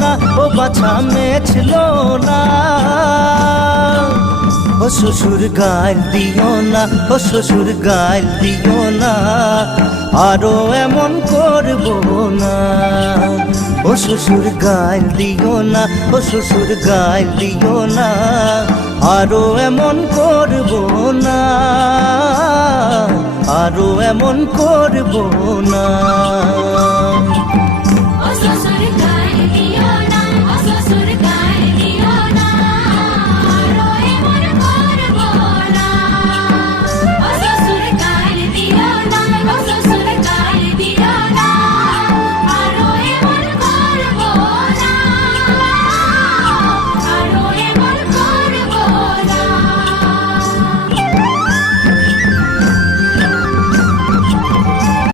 না, ও বাছা মেছল না। ও শ্বশুর গাল দিও না, ও শ্বশুর গাল দিও না, আরো এমন করব না। ও শ্বশুর গাল দিও না, ও শ্বশুর গাল দিও না, আরো এমন করব না, আরো এমন করব না।